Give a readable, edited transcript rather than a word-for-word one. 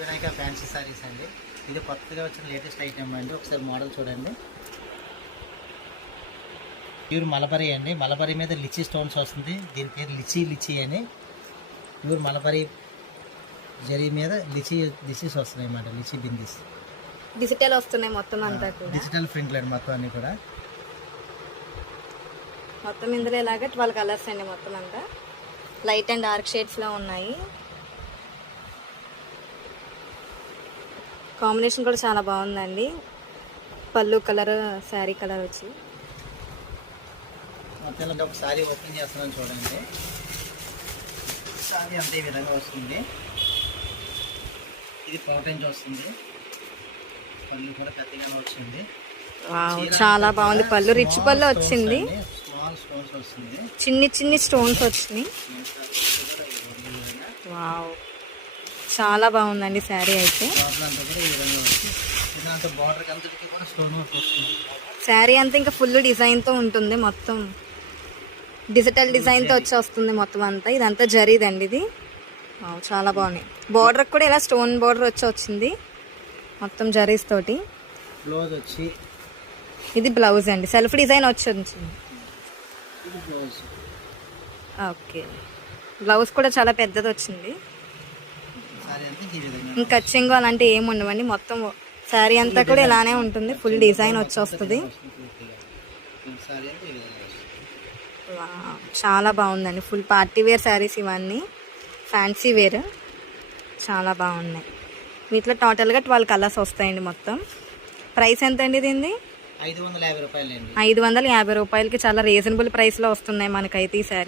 Vinayaka fancy saris అండి. ఇది కొత్తగా వచ్చిన లేటెస్ట్ ఐటమ్ అండి. ఒకసారి మోడల్ చూడండి. ప్యూర్ మలబరీ అండి. మలబరీ మీద లిచీ స్టోన్స్ వస్తుంది. దీని పేరు లిచీ అని. ప్యూర్ మలబరీ జరీ మీద లిచీస్ వస్తున్నాయి అన్నమాట. లిచీ బిందీస్ డిజిటల్ వస్తున్నాయి మొత్తం అంతా కూడా. డిజిటల్ ప్రింట్లు అండి మొత్తం అన్ని కూడా. మొత్తం ఇందులో ఇలాగా 12 కలర్స్ అండి. మొత్తం అంతా లైట్ అండ్ డార్క్ షేడ్స్లో ఉన్నాయి. కాంబినేషన్ కూడా చాలా బాగుందండి. పళ్ళు కలర్, శారీ కలర్ వచ్చి మొత్తం ఒక సారీ ఓపెన్ చేస్తున్నాను చూడండి. సారీ అంతే ఈ విధంగా వస్తుంది. ఇది ఫౌంటైన్ వస్తుంది. పళ్ళు కూడా పెద్దగానే వచ్చింది. చాలా బాగుంది. పళ్ళు రిచ్ పళ్ళు వచ్చింది. స్మాల్ స్టోన్స్ వస్తుంది. చిన్ని స్టోన్స్ వచ్చినాయి. వావ్, చాలా బాగుందండి శారీ అయితే. శారీ అంతా ఇంకా ఫుల్ డిజైన్తో ఉంటుంది. మొత్తం డిజిటల్ డిజైన్తో వచ్చి వస్తుంది మొత్తం అంతా. ఇదంతా జరీదండి ఇది. చాలా బాగున్నాయి. బార్డర్ కూడా ఇలా స్టోన్ బార్డర్ వచ్చి వచ్చింది మొత్తం జరీస్ తోటి. బ్లౌజ్ వచ్చి ఇది బ్లౌజ్ అండి. సెల్ఫ్ డిజైన్ వచ్చింది. ఓకే, బ్లౌజ్ కూడా చాలా పెద్దది వచ్చింది. ఇంకా కచ్చింగ్ అలాంటి ఏమి ఉండవండి. మొత్తం శారీ అంతా కూడా ఇలానే ఉంటుంది. ఫుల్ డిజైన్ వచ్చి వస్తుంది. చాలా బాగుందండి. ఫుల్ పార్టీ వేర్ శారీస్ ఇవన్నీ. ఫ్యాన్సీ వేర్ చాలా బాగున్నాయి. వీటిలో టోటల్గా 12 కలర్స్ వస్తాయండి. మొత్తం ప్రైస్ ఎంత అండి దీనిది? 550 రూపాయలు. 550 రూపాయలకి చాలా రీజనబుల్ ప్రైస్లో వస్తున్నాయి మనకైతే ఈ శారీ.